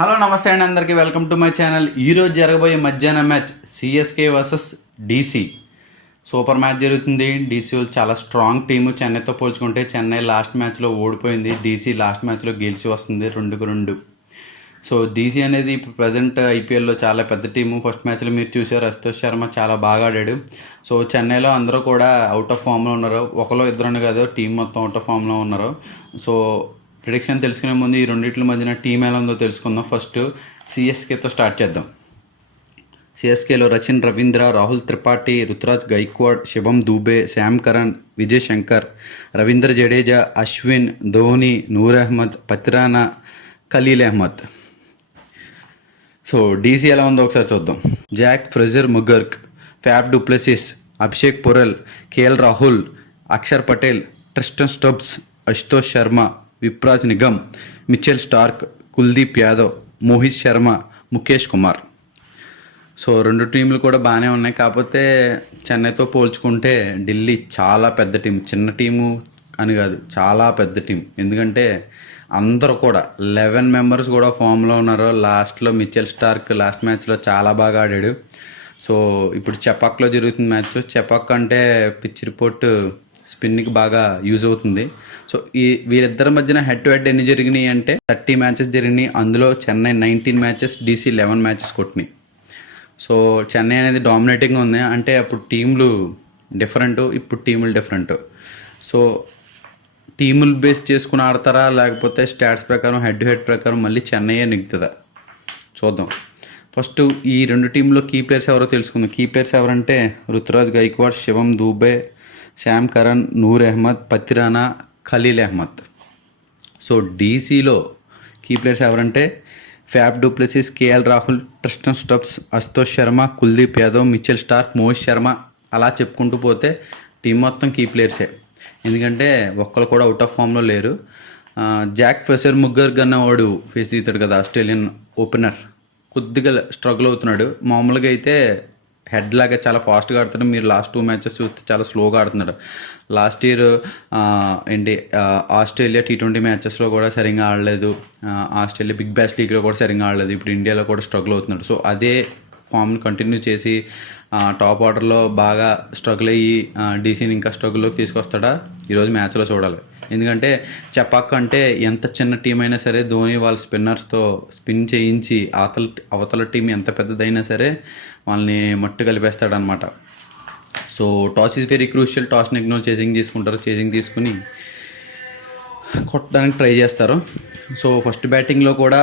Hello నమస్తే అండి అందరికీ వెల్కమ్ టు మై ఛానల్. ఈరోజు జరగబోయే మధ్యాహ్నం match CSK versus DC. Super match జరుగుతుంది. డీసీ వాళ్ళు చాలా స్ట్రాంగ్ టీము. చెన్నైతో పోల్చుకుంటే చెన్నై లాస్ట్ మ్యాచ్లో ఓడిపోయింది, డీసీ లాస్ట్ మ్యాచ్లో గెలిచి వస్తుంది 2-2. సో డీసీ అనేది ఇప్పుడు ప్రజెంట్ ఐపీఎల్లో చాలా పెద్ద టీము. ఫస్ట్ మ్యాచ్లో మీరు చూసారు, అశుతోష్ శర్మ చాలా బాగా ఆడాడు. సో చెన్నైలో అందరూ కూడా అవుట్ ఆఫ్ ఫామ్లో ఉన్నారు. ఒకరు ఇద్దరు కాదు, టీం మొత్తం అవుట్ ఆఫ్ ఫామ్లో ఉన్నారు. సో ప్రిడిక్షన్ తెలుసుకునే ముందు ఈ రెండింటి మధ్యన టీం ఎలా ఉందో తెలుసుకుందాం. ఫస్ట్ సిఎస్కేతో స్టార్ట్ చేద్దాం. సిఎస్కేలో Rachin Ravindra, Rahul Tripathi, Ruturaj Gaikwad, Shivam Dube, Sam Curran, Vijay Shankar, Ravindra Jadeja, Ashwin, Dhoni, Noor Ahmad, Pathirana, Khaleel Ahmed. So DC ఎలా ఉందో ఒకసారి చూద్దాం. Jake Fraser McGurk, Faf du Plessis, Abhishek Porel, KL Rahul, Axar Patel, Tristan Stubbs, Ashutosh Sharma, Vipraj Nigam, Mitchell Starc, Kuldeep Yadav, Mohit Sharma, Mukesh Kumar. So రెండు టీంలు కూడా బాగానే ఉన్నాయి. కాకపోతే చెన్నైతో పోల్చుకుంటే ఢిల్లీ చాలా పెద్ద టీం. చిన్న టీము అని కాదు, చాలా పెద్ద టీం. ఎందుకంటే అందరూ కూడా 11 మెంబర్స్ కూడా ఫామ్లో ఉన్నారు. లాస్ట్లో మిచెల్ స్టార్క్ లాస్ట్ మ్యాచ్లో చాలా బాగా ఆడాడు. సో ఇప్పుడు చెపాక్లో జరుగుతుంది మ్యాచ్. చెపాక్ అంటే పిచ్ రిపోర్ట్ స్పిన్కి బాగా యూజ్ అవుతుంది. సో వీరిద్దరి మధ్యన హెడ్ టు హెడ్ ఎన్ని జరిగినాయి అంటే 30 మ్యాచెస్ జరిగినాయి. అందులో చెన్నై 19 మ్యాచెస్, డీసీ 11 మ్యాచెస్ కొట్టినాయి. సో చెన్నై అనేది డామినేటింగ్గా ఉంది. అంటే అప్పుడు టీంలు డిఫరెంట్, ఇప్పుడు టీములు డిఫరెంట్. సో టీములు బేస్ చేసుకుని ఆడతారా, లేకపోతే స్టాట్స్ ప్రకారం హెడ్ టు హెడ్ ప్రకారం మళ్ళీ చెన్నైయే నెగ్గుతుందా చూద్దాం. ఫస్ట్ ఈ రెండు టీంలో కీ ప్లేయర్స్ ఎవరో తెలుసుకుందాం. కీ ప్లేయర్స్ ఎవరంటే Ruturaj Gaikwad, Shivam Dube, Sam Curran, Noor Ahmad, Pathirana, Khaleel Ahmed. So డీసీలో కీ ప్లేయర్స్ ఎవరంటే Faf du Plessis, KL Rahul, Tristan Stubbs, Ashutosh Sharma, Kuldeep Yadav, Mitchell Starc, Mohit Sharma. అలా చెప్పుకుంటూ పోతే టీం మొత్తం కీ ప్లేయర్సే. ఎందుకంటే ఒక్కరు కూడా అవుట్ ఆఫ్ ఫామ్లో లేరు. జాక్ ఫ్రెజర్ ముగ్గర్ వాడు ఫేస్ దిగుతాడు కదా, ఆస్ట్రేలియన్ ఓపెనర్, కొద్దిగా స్ట్రగుల్ అవుతున్నాడు. మామూలుగా అయితే హెడ్ లాగా చాలా ఫాస్ట్గా ఆడుతాడు. మీరు లాస్ట్ 2 మ్యాచెస్ చూస్తే చాలా స్లోగా ఆడుతున్నాడు. లాస్ట్ ఇయర్ ఆస్ట్రేలియా T20 మ్యాచెస్లో కూడా సరిగ్గా ఆడలేదు. ఆస్ట్రేలియా బిగ్ బ్యాష్ లీగ్లో కూడా సరిగ్గా ఆడలేదు. ఇప్పుడు ఇండియాలో కూడా స్ట్రగుల్ అవుతున్నాడు. సో అదే ఫామ్ని కంటిన్యూ చేసి టాప్ ఆర్డర్లో బాగా స్ట్రగుల్ అయ్యి డీసీని ఇంకా స్ట్రగుల్లోకి తీసుకొస్తాడా ఈరోజు మ్యాచ్లో చూడాలి. ఎందుకంటే చెపాక్ అంటే ఎంత చిన్న టీం అయినా సరే ధోని వాళ్ళ స్పిన్నర్స్తో స్పిన్ చేయించి అవతల టీం ఎంత పెద్దదైనా సరే వాళ్ళని మట్టు కలిపేస్తాడనమాట. So toss is very crucial. టాస్ని ఇగ్నోర్ చేసింగ్ తీసుకుంటారు. చేసింగ్ తీసుకుని కొట్టడానికి ట్రై చేస్తారు. సో ఫస్ట్ బ్యాటింగ్లో కూడా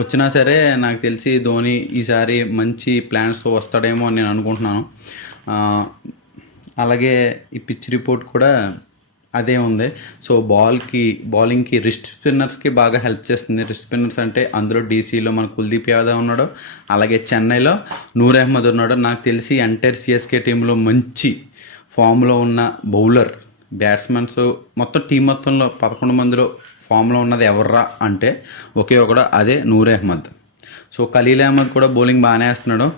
వచ్చినా సరే నాకు తెలిసి ధోని ఈసారి మంచి ప్లాన్స్తో వస్తాడేమో అని నేను అనుకుంటున్నాను. అలాగే ఈ పిచ్ రిపోర్ట్ కూడా అదే ఉంది. సో బౌలింగ్కి రిస్ట్ స్పిన్నర్స్కి బాగా హెల్ప్ చేస్తుంది. రిస్ట్ స్పిన్నర్స్ అంటే అందులో డీసీలో మన కుల్దీప్ యాదవ్ ఉన్నాడు, అలాగే చెన్నైలో నూర్ అహ్మద్ ఉన్నాడు. నాకు తెలిసి ఎంటైర్ సిఎస్కే టీంలో మంచి ఫామ్లో ఉన్న బౌలర్, బ్యాట్స్మెన్స్ మొత్తం టీం మొత్తంలో 11 మందిలో ఫామ్లో ఉన్నది ఎవర్రా అంటే ఒకే ఒకడు, అదే నూర్ అహ్మద్. సో ఖలీల్ అహ్మద్ కూడా బౌలింగ్ బాగానే వేస్తున్నాడు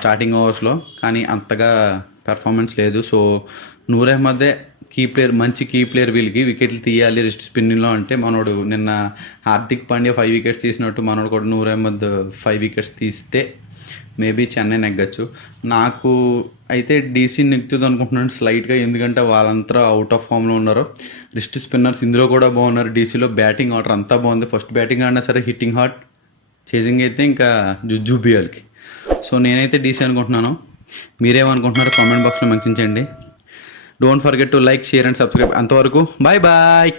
స్టార్టింగ్ ఓవర్స్లో, కానీ అంతగా పెర్ఫార్మెన్స్ లేదు. సో నూర్ అహ్మదే కీ ప్లేయర్, మంచి కీ ప్లేయర్. వీళ్ళకి వికెట్లు తీయాలి రిస్ట్ స్పిన్నింగ్లో అంటే మనోడు నిన్న హార్దిక్ పాండ్యా 5 వికెట్స్ తీసినట్టు మనోడు కూడా నూర్ అహ్మద్ 5 వికెట్స్ తీస్తే మేబీ చెన్నై నెగ్గచ్చు. నాకు అయితే డీసీ నెగ్గుతుంది అనుకుంటున్నాను స్లైట్గా. ఎందుకంటే వాళ్ళంతా అవుట్ ఆఫ్ ఫామ్లో ఉన్నారు. రిస్ట్ స్పిన్నర్స్ ఇందులో కూడా బాగున్నారు. డీసీలో బ్యాటింగ్ ఆర్డర్ అంతా బాగుంది. ఫస్ట్ బ్యాటింగ్ ఆడినా సరే హిట్టింగ్ హాట్, చేసింగ్ అయితే ఇంకా జుజుబియాలకి. సో నేనైతే డీసీ అనుకుంటున్నాను. మీరేమనుకుంటున్నారో కామెంట్ బాక్స్లో మెన్షన్ చేయండి. Don't forget to like, share and subscribe. అంతవరకు బాయ్ బాయ్.